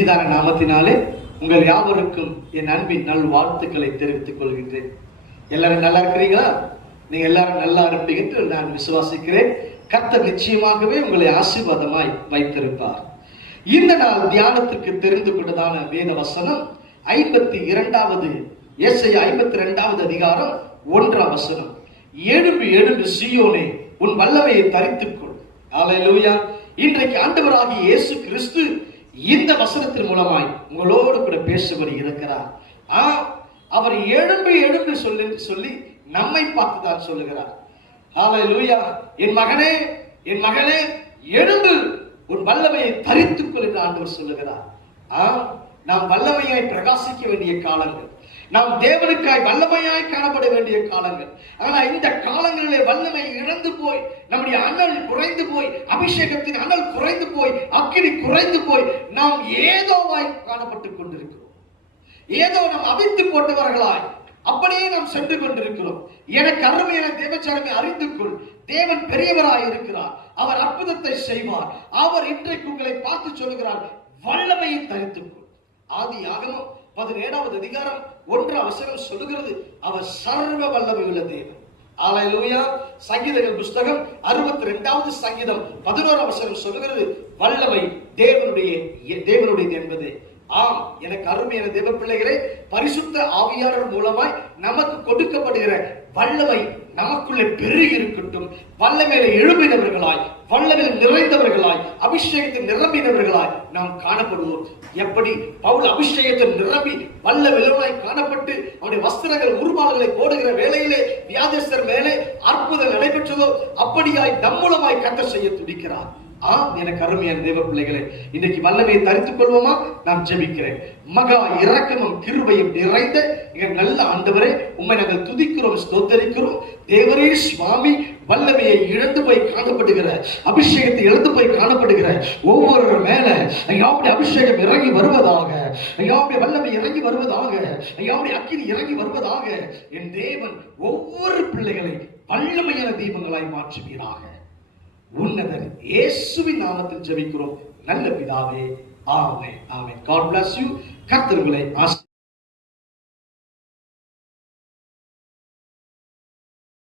இனிதான நாமத்தினாலே உங்கள் யாவருக்கும் என் அன்பின் நல் வாழ்த்துக்களை தெரிவித்துக் கொள்கின்றேன். எல்லாரும் நல்லா இருக்கிறீங்களா? நீங்க எல்லாரும் நல்லா இருப்பீங்க என்று நான் விசுவாசிக்கிறேன். கர்த்தர் நிச்சயமாகவே உங்களை ஆசீர்வாதமாய் வைத்திருப்பார். இந்த நாள் தியானத்திற்கு தெரிந்து கொண்டதான வேத வசனம் 52வது ஏசாயா 52வது அதிகாரம் 1ஆம் வசனம். எழும்பு எழும்பு சீயோனே, உன் வல்லமையை தரித்துக்கொள். அல்லேலூயா. இன்றைக்கு ஆண்டவராகிய இயேசு கிறிஸ்து இந்த வசனத்தின் மூலமாய் உங்களோடு கூட பேசுபடி இருக்கிறார். அவர் எழும்பு எழும்பு சொல்லி நம்மை பார்த்து தான் சொல்லுகிறார். அல்லேலூயா. என் மகனே, என் மகளே, எழும்பு, உன் வல்லமையை தரித்துக்கொள் என்று ஆண்டவர் சொல்லுகிறார். நாம் வல்லமையாய் பிரகாசிக்க வேண்டிய காலங்கள், நாம் தேவனுக்காய் வல்லமையாய் காணப்பட வேண்டிய காலங்கள். ஆனா இந்த காலங்களிலே வல்லமை இழந்து போய், நம்முடைய அனல் குறைந்து போய், அபிஷேகத்தின் அனல் குறைந்து போய், அக்கினி குறைந்து போய், நாம் ஏதோவாய் காணப்பட்டுக் கொண்டிருக்கிறோம். ஏதோ நாம் அவித்து போட்டவர்களாய் அப்படியே நாம் சென்று கொண்டிருக்கிறோம். எனக்கு அருமையான தேவச்சாரமே, அறிந்து கொள், தேவன் பெரியவராய் இருக்கிறார். அவர் அற்புதத்தை செய்வார். அவர் இன்றைக்கு உங்களை பார்த்து சொல்லுகிறார், வல்லமையை தரித்துக்கொள். ஆதியாகமம் 17வது அதிகாரம் 1ஆம் வசனம் சொல்லுகிறது, அவர் சர்வ வல்லமை உள்ள தேவன். அல்லேலூயா. சங்கீதங்கள் புஸ்தகம் 62வது சங்கீதம் 11ஆம் வசனம் சொல்லுகிறது, வல்லமை தேவனுடையது என்பது. எனக்கு அருமையான தேவ பிள்ளைகளே, பரிசுத்த ஆவியாளர் மூலமாய் நமக்கு கொடுக்கப்படுகிற வல்லமை நமக்குள்ளே பெருகி இருக்கட்டும். வல்லமையில எழும்பினவர்களாய், வல்லமையில் நிறைந்தவர்களாய், அபிஷேகத்தில் நிரம்பினவர்களாய் நாம் காணப்படுவோம். எப்படி பவுல் அபிஷேகத்தில் நிரம்பி வல்ல விளைவாய் காணப்பட்டு அவருடைய வஸ்திரங்கள் உருமால்களை போடுகிற வேளையிலே வியாதிஸ்தர் மேலே அற்புதம் நடைபெற்றதோ, அப்படியாய் நம் மூலமாய் கர்த்தர் செய்ய துடிக்கிறார். எனக்கு அருமையான தேவ பிள்ளைகளே, இன்னைக்கு வல்லமையை தரித்துக் கொள்வோமா? நான் ஜெபிக்கிறேன். மகா இரக்கமும் கிருபையும் நிறைந்த எங்கள் நல்ல ஆண்டவரே, உம்மை நாங்கள் துதிக்கிறோம், ஸ்தோத்தரிக்கிறோம். தேவரே சுவாமி, வல்லமையை இழந்து போய் காணப்படுகிற, அபிஷேகத்தை இழந்து போய் காணப்படுகிற ஒவ்வொரு மேல ஐயாவுடைய அபிஷேகம் இறங்கி வருவதாக, ஐயாவுடைய வல்லமை இறங்கி வருவதாக, ஐயாவுடைய அக்கினி இறங்கி வருவதாக. என் தேவன் ஒவ்வொரு பிள்ளைகளை வல்லமையான தீபங்களாய் மாற்றுவீராக. உன்னதர் இயேசுவின் நாமத்தில் ஜெபிக்கிறோம் நல்ல பிதாவே. ஆமென், ஆமென். God bless you. கர்த்தர் உங்களை